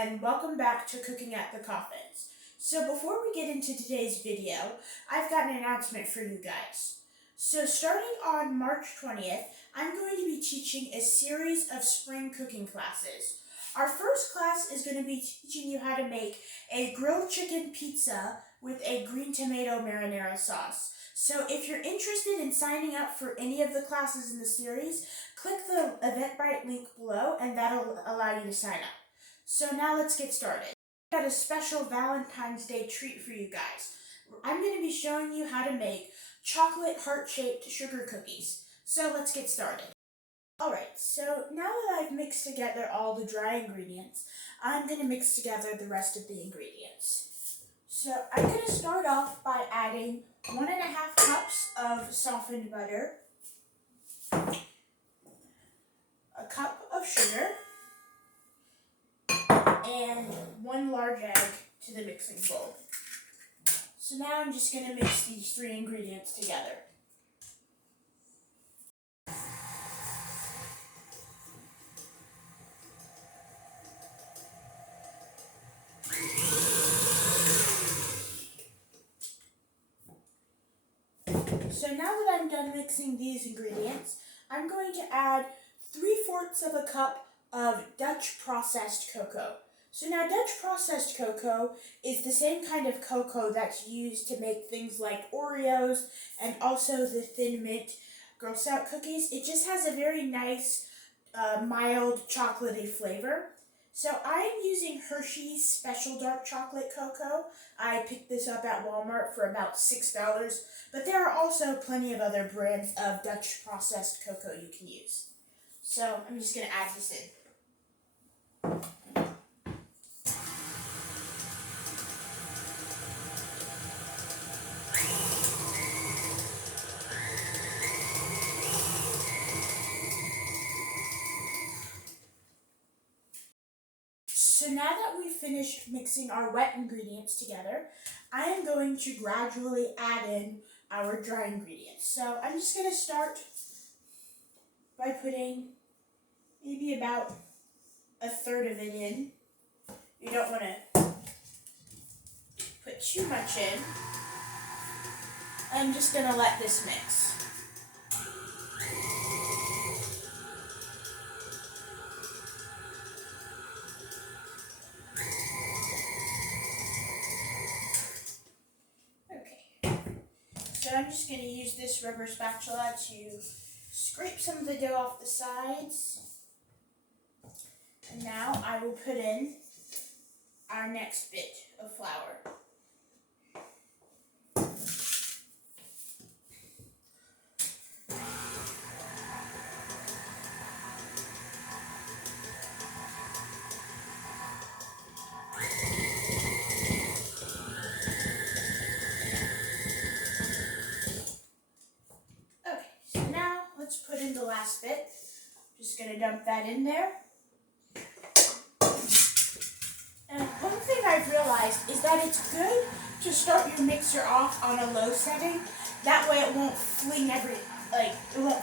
and welcome back to Cooking at the Cauthens. So before we get into today's video, I've got an announcement for you guys. So starting on March 20th, I'm going to be teaching a series of spring cooking classes. Our first class is going to be teaching you how to make a grilled chicken pizza with a green tomato marinara sauce. So if you're interested in signing up for any of the classes in the series, click the Eventbrite link below and that'll allow you to sign up. So now let's get started. I've got a special Valentine's Day treat for you guys. I'm going to be showing you how to make chocolate heart-shaped sugar cookies. So let's get started. Alright, so now that I've mixed together all the dry ingredients, I'm going to mix together the rest of the ingredients. So I'm going to start off by adding 1.5 cups of softened butter, a cup of sugar, and 1 large egg to the mixing bowl. So now I'm just going to mix these 3 ingredients together. So now that I'm done mixing these ingredients, I'm going to add 3/4 of a cup of Dutch processed cocoa. So now Dutch processed cocoa is the same kind of cocoa that's used to make things like Oreos and also the Thin Mint Girl Scout cookies. It just has a very nice, mild chocolatey flavor. So I'm using Hershey's Special Dark Chocolate Cocoa. I picked this up at Walmart for about $6, but there are also plenty of other brands of Dutch processed cocoa you can use. So I'm just going to add this in. So now that we've finished mixing our wet ingredients together, I am going to gradually add in our dry ingredients. So I'm just going to start by putting maybe about 1/3 of it in. You don't want to put too much in. I'm just going to let this mix. So I'm just going to use this rubber spatula to scrape some of the dough off the sides. And now I will put in our next bit of flour. Let's put in the last bit. Just going to dump that in there. And one thing I've realized is that it's good to start your mixer off on a low setting. That way it won't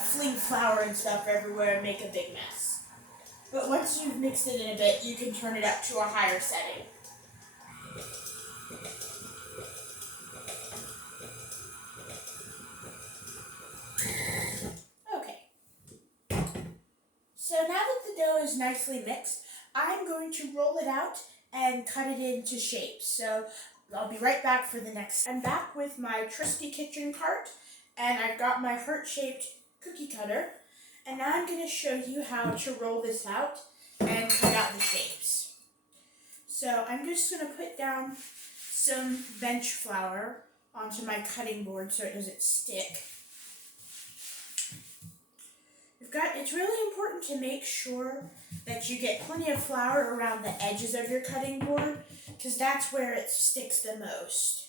fling flour and stuff everywhere and make a big mess. But once you've mixed it in a bit, you can turn it up to a higher setting. So now that the dough is nicely mixed, I'm going to roll it out and cut it into shapes. So I'll be right back for the next. I'm back with my trusty kitchen cart, and I've got my heart-shaped cookie cutter. And now I'm going to show you how to roll this out and cut out the shapes. So I'm just going to put down some bench flour onto my cutting board so it doesn't stick. It's really important to make sure that you get plenty of flour around the edges of your cutting board, because that's where it sticks the most.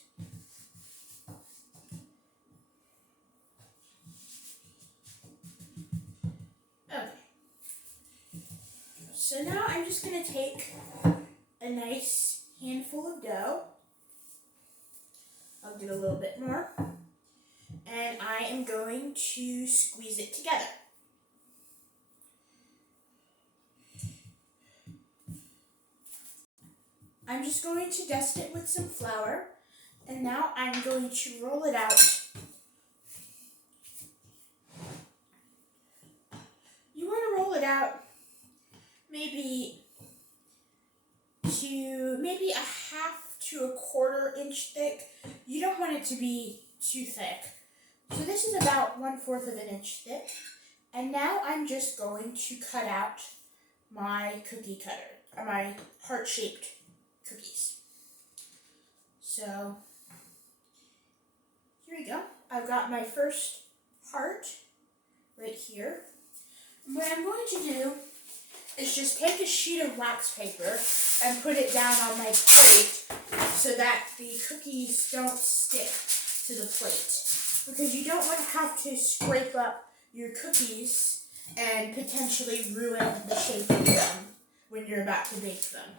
Okay. So now I'm just going to take a nice handful of dough. I'll do a little bit more. And I am going to squeeze it together. I'm just going to dust it with some flour, and now I'm going to roll it out. You want to roll it out maybe a half to a quarter inch thick. You don't want it to be too thick. So this is about 1/4 of an inch thick. And now I'm just going to cut out my cookie cutter, or my heart-shaped cookies. So here we go. I've got my first heart right here. And what I'm going to do is just take a sheet of wax paper and put it down on my plate so that the cookies don't stick to the plate. Because you don't want to have to scrape up your cookies and potentially ruin the shape of them when you're about to bake them.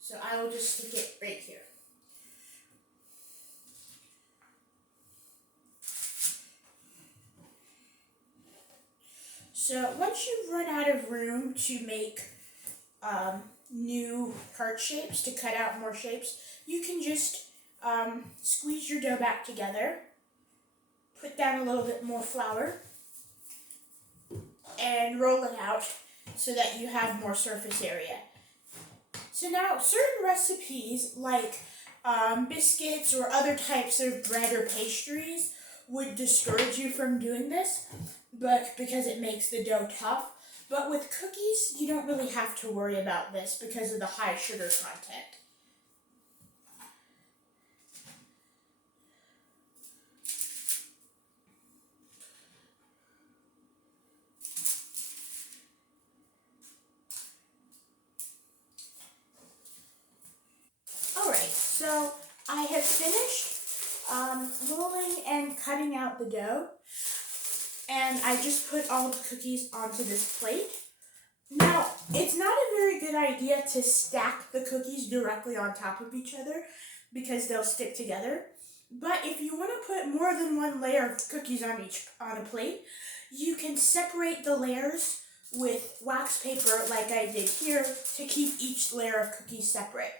So I will just stick it right here. So once you run out of room to make new heart shapes, to cut out more shapes, you can just squeeze your dough back together, put down a little bit more flour, and roll it out so that you have more surface area. So now certain recipes like biscuits or other types of bread or pastries would discourage you from doing this, but because it makes the dough tough. But with cookies, you don't really have to worry about this because of the high sugar content. Alright, so I have finished rolling and cutting out the dough, and I just put all the cookies onto this plate. Now, it's not a very good idea to stack the cookies directly on top of each other because they'll stick together. But if you want to put more than one layer of cookies on a plate, you can separate the layers with wax paper like I did here to keep each layer of cookies separate.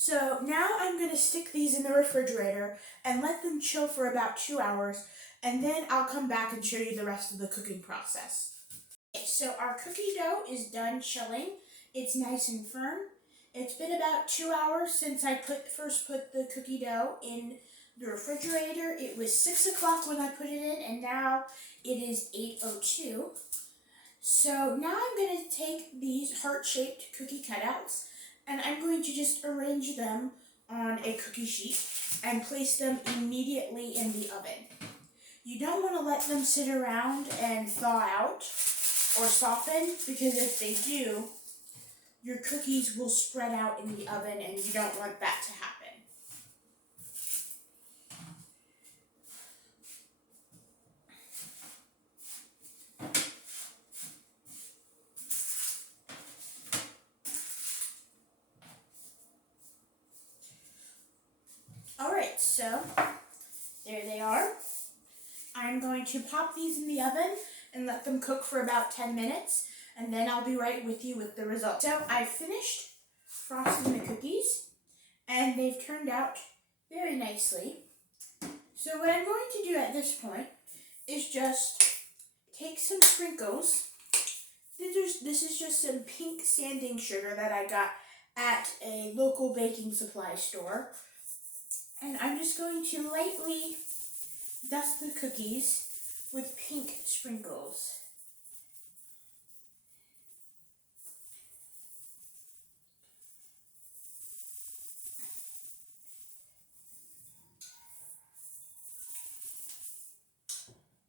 So now I'm going to stick these in the refrigerator and let them chill for about 2 hours, and then I'll come back and show you the rest of the cooking process. Okay, so our cookie dough is done chilling. It's nice and firm. It's been about 2 hours since I first put the cookie dough in the refrigerator. It was 6 o'clock when I put it in, and now it is 8:02. So now I'm going to take these heart-shaped cookie cutouts, and I'm going to just arrange them on a cookie sheet and place them immediately in the oven. You don't want to let them sit around and thaw out or soften, because if they do, your cookies will spread out in the oven, and you don't want that to happen. Alright, so there they are. I'm going to pop these in the oven and let them cook for about 10 minutes, and then I'll be right with you with the results. So I finished frosting the cookies, and they've turned out very nicely. So what I'm going to do at this point is just take some sprinkles. This is just some pink sanding sugar that I got at a local baking supply store. And I'm just going to lightly dust the cookies with pink sprinkles.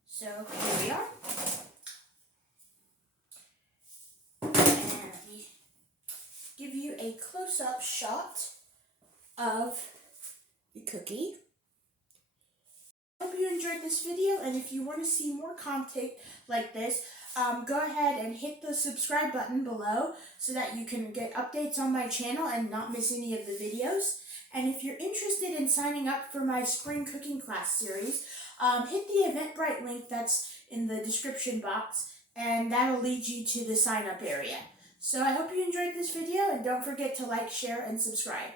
So here we are. And let me give you a close-up shot of the cookie. I hope you enjoyed this video, and if you want to see more content like this, go ahead and hit the subscribe button below so that you can get updates on my channel and not miss any of the videos. And if you're interested in signing up for my spring cooking class series, hit the Eventbrite link that's in the description box, and that'll lead you to the sign up area. So I hope you enjoyed this video, and and don't forget to like, share, and subscribe.